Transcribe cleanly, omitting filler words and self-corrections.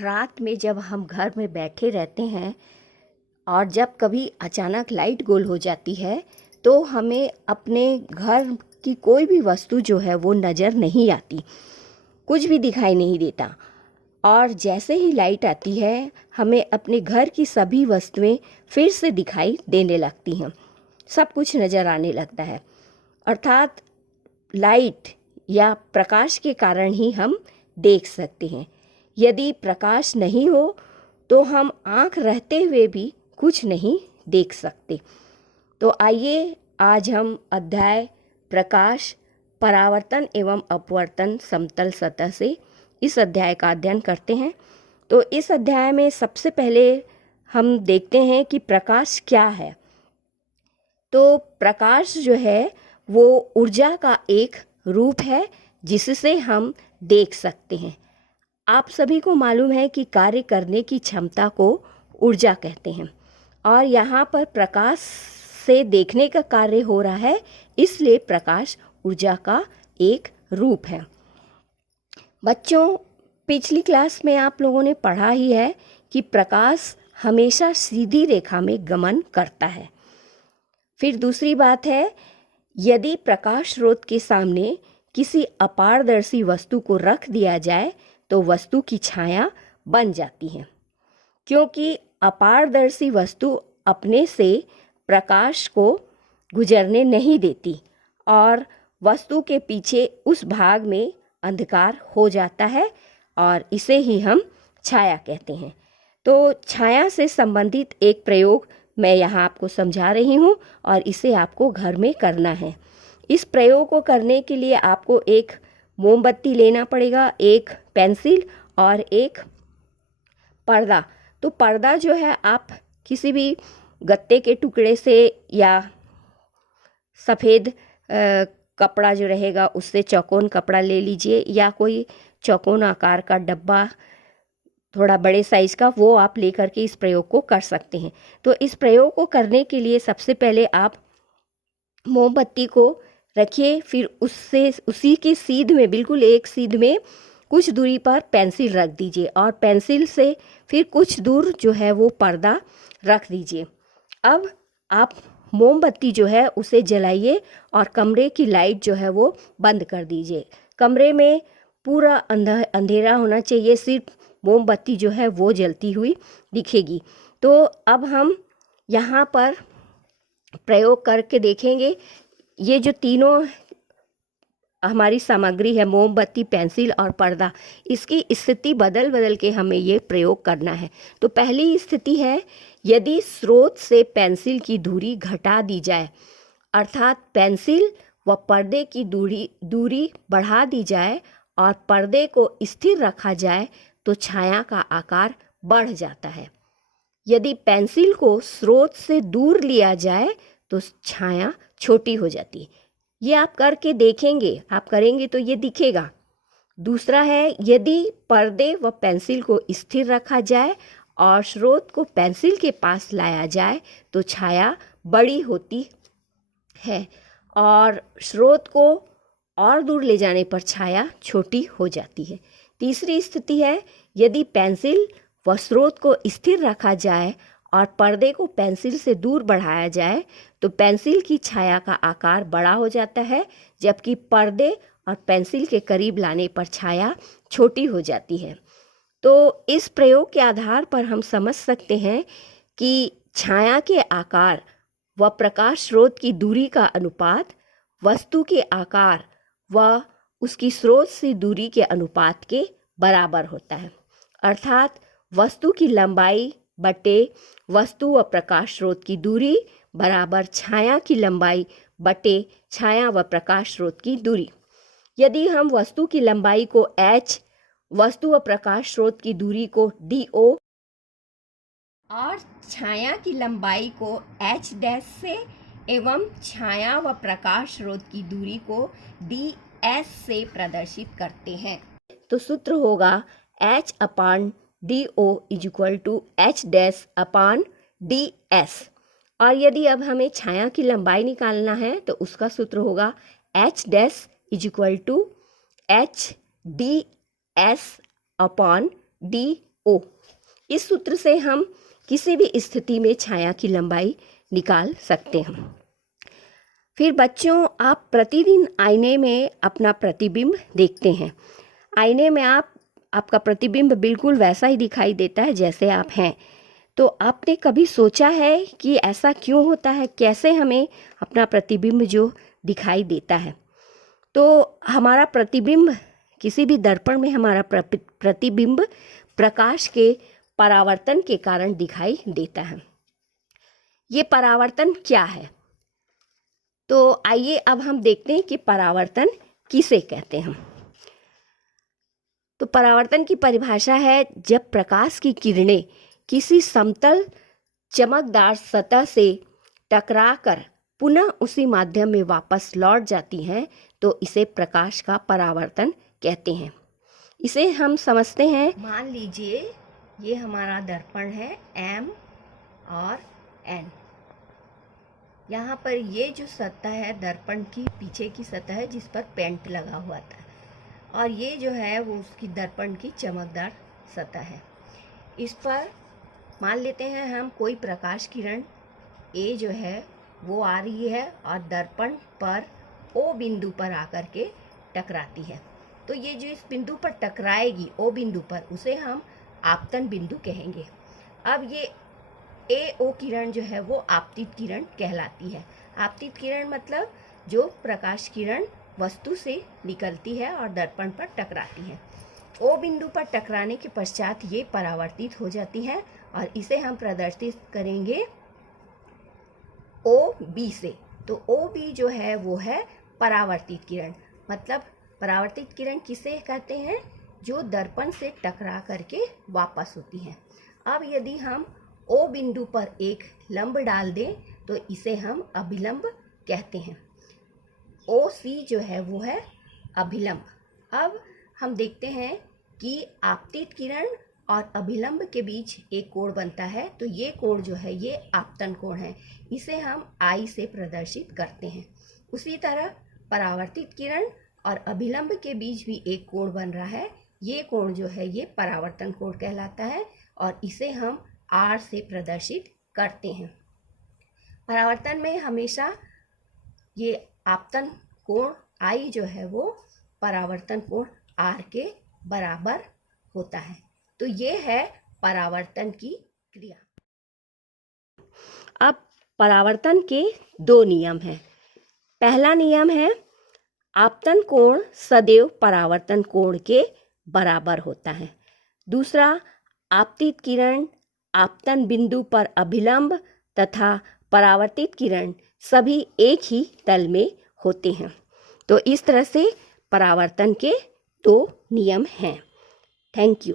रात में जब हम घर में बैठे रहते हैं और जब कभी अचानक लाइट गोल हो जाती है तो हमें अपने घर की कोई भी वस्तु जो है वो नज़र नहीं आती, कुछ भी दिखाई नहीं देता। और जैसे ही लाइट आती है हमें अपने घर की सभी वस्तुएं फिर से दिखाई देने लगती हैं, सब कुछ नज़र आने लगता है। अर्थात लाइट या प्रकाश के कारण ही हम देख सकते हैं। यदि प्रकाश नहीं हो तो हम आँख रहते हुए भी कुछ नहीं देख सकते। तो आइए आज हम अध्याय प्रकाश, परावर्तन एवं अपवर्तन समतल सतह से इस अध्याय का अध्ययन करते हैं। तो इस अध्याय में सबसे पहले हम देखते हैं कि प्रकाश क्या है। तो प्रकाश जो है वो ऊर्जा का एक रूप है जिससे हम देख सकते हैं। आप सभी को मालूम है कि कार्य करने की क्षमता को ऊर्जा कहते हैं और यहाँ पर प्रकाश से देखने का कार्य हो रहा है, इसलिए प्रकाश ऊर्जा का एक रूप है। बच्चों, पिछली क्लास में आप लोगों ने पढ़ा ही है कि प्रकाश हमेशा सीधी रेखा में गमन करता है। फिर दूसरी बात है, यदि प्रकाश स्रोत के सामने किसी अपारदर्शी वस्तु को रख दिया जाए तो वस्तु की छाया बन जाती है, क्योंकि अपारदर्शी वस्तु अपने से प्रकाश को गुजरने नहीं देती और वस्तु के पीछे उस भाग में अंधकार हो जाता है और इसे ही हम छाया कहते हैं। तो छाया से संबंधित एक प्रयोग मैं यहाँ आपको समझा रही हूँ और इसे आपको घर में करना है। इस प्रयोग को करने के लिए आपको एक मोमबत्ती लेना पड़ेगा, एक पेंसिल और एक पर्दा। तो पर्दा जो है आप किसी भी गत्ते के टुकड़े से या सफ़ेद कपड़ा जो रहेगा उससे चौकोन कपड़ा ले लीजिए, या कोई चौकोन आकार का डब्बा थोड़ा बड़े साइज़ का, वो आप लेकर के इस प्रयोग को कर सकते हैं। तो इस प्रयोग को करने के लिए सबसे पहले आप मोमबत्ती को रखिए, फिर उससे उसी की सीध में, बिल्कुल एक सीध में कुछ दूरी पर पेंसिल रख दीजिए और पेंसिल से फिर कुछ दूर जो है वो पर्दा रख दीजिए। अब आप मोमबत्ती जो है उसे जलाइए और कमरे की लाइट जो है वो बंद कर दीजिए। कमरे में पूरा अंधेरा होना चाहिए, सिर्फ मोमबत्ती जो है वो जलती हुई दिखेगी। तो अब हम यहाँ पर प्रयोग करके देखेंगे। ये जो तीनों हमारी सामग्री है, मोमबत्ती, पेंसिल और पर्दा, इसकी स्थिति बदल बदल के हमें ये प्रयोग करना है। तो पहली स्थिति है, यदि स्रोत से पेंसिल की दूरी घटा दी जाए, अर्थात पेंसिल व पर्दे की दूरी बढ़ा दी जाए और पर्दे को स्थिर रखा जाए तो छाया का आकार बढ़ जाता है। यदि पेंसिल को स्रोत से दूर लिया जाए तो छाया छोटी हो जाती है। ये आप करके देखेंगे, आप करेंगे तो ये दिखेगा। दूसरा है, यदि पर्दे व पेंसिल को स्थिर रखा जाए और स्रोत को पेंसिल के पास लाया जाए तो छाया बड़ी होती है और स्रोत को और दूर ले जाने पर छाया छोटी हो जाती है। तीसरी स्थिति है, यदि पेंसिल व स्रोत को स्थिर रखा जाए और पर्दे को पेंसिल से दूर बढ़ाया जाए तो पेंसिल की छाया का आकार बड़ा हो जाता है, जबकि पर्दे और पेंसिल के करीब लाने पर छाया छोटी हो जाती है। तो इस प्रयोग के आधार पर हम समझ सकते हैं कि छाया के आकार व प्रकाश स्रोत की दूरी का अनुपात वस्तु के आकार व उसकी स्रोत से दूरी के अनुपात के बराबर होता है। अर्थात वस्तु की लंबाई बटे वस्तु व प्रकाश स्रोत की दूरी बराबर छाया की लंबाई बटे छाया व प्रकाश स्रोत की दूरी। यदि हम वस्तु की लंबाई को h, वस्तु व प्रकाश स्रोत की दूरी को do और छाया की लंबाई को h डैश से एवं छाया व प्रकाश स्रोत की दूरी को ds से प्रदर्शित करते हैं, तो सूत्र होगा h/do = h'/ds। और यदि अब हमें छाया की लंबाई निकालना है तो उसका सूत्र होगा h' = hds/d O। इस सूत्र से हम किसी भी स्थिति में छाया की लंबाई निकाल सकते हैं। फिर बच्चों, आप प्रतिदिन आईने में अपना प्रतिबिंब देखते हैं। आईने में आपका प्रतिबिंब बिल्कुल वैसा ही दिखाई देता है जैसे आप हैं। तो आपने कभी सोचा है कि ऐसा क्यों होता है, कैसे हमें अपना प्रतिबिंब जो दिखाई देता है? तो हमारा प्रतिबिंब, किसी भी दर्पण में हमारा प्रतिबिंब प्रकाश के परावर्तन के कारण दिखाई देता है। ये परावर्तन क्या है? तो आइए अब हम देखते हैं कि परावर्तन किसे कहते हैं। तो परावर्तन की परिभाषा है, जब प्रकाश की किरणें किसी समतल चमकदार सतह से टकराकर पुनः उसी माध्यम में वापस लौट जाती हैं, तो इसे प्रकाश का परावर्तन कहते हैं। इसे हम समझते हैं, मान लीजिए ये हमारा दर्पण है M और N। यहाँ पर ये जो सतह है दर्पण की पीछे की सतह है जिस पर पेंट लगा हुआ था, और ये जो है वो उसकी दर्पण की चमकदार सतह है। इस पर मान लेते हैं हम कोई प्रकाश किरण A जो है वो आ रही है और दर्पण पर O बिंदु पर आकर के टकराती है। तो ये जो इस बिंदु पर टकराएगी O बिंदु पर, उसे हम आपतन बिंदु कहेंगे। अब ये AO किरण जो है वो आपतित किरण कहलाती है। आपतित किरण मतलब जो प्रकाश किरण वस्तु से निकलती है और दर्पण पर टकराती है। O बिंदु पर टकराने के पश्चात ये परावर्तित हो जाती है और इसे हम प्रदर्शित करेंगे OB से। तो OB जो है वो है परावर्तित किरण। मतलब परावर्तित किरण किसे कहते हैं? जो दर्पण से टकरा करके वापस होती है। अब यदि हम O बिंदु पर एक लंब डाल दें तो इसे हम अभिलंब कहते हैं। OC जो है वो है अभिलंब। अब हम देखते हैं कि आपतित किरण और अभिलंब के बीच एक कोण बनता है, तो ये कोण जो है ये आपतन कोण है। इसे हम I से प्रदर्शित करते हैं। उसी तरह परावर्तित किरण और अभिलंब के बीच भी एक कोण बन रहा है। ये कोण जो है ये परावर्तन कोण कहलाता है और इसे हम R से प्रदर्शित करते हैं। परावर्तन में हमेशा ये आपतन कोण I जो है वो परावर्तन कोण R के बराबर होता है। तो ये है परावर्तन की क्रिया। अब परावर्तन के दो नियम हैं। पहला नियम है, आपतन कोण सदैव परावर्तन कोण के बराबर होता है। दूसरा, आपतित किरण आपतन बिंदु पर अभिलंब तथा परावर्तित किरण सभी एक ही तल में होते हैं। तो इस तरह से परावर्तन के दो नियम हैं। Thank you.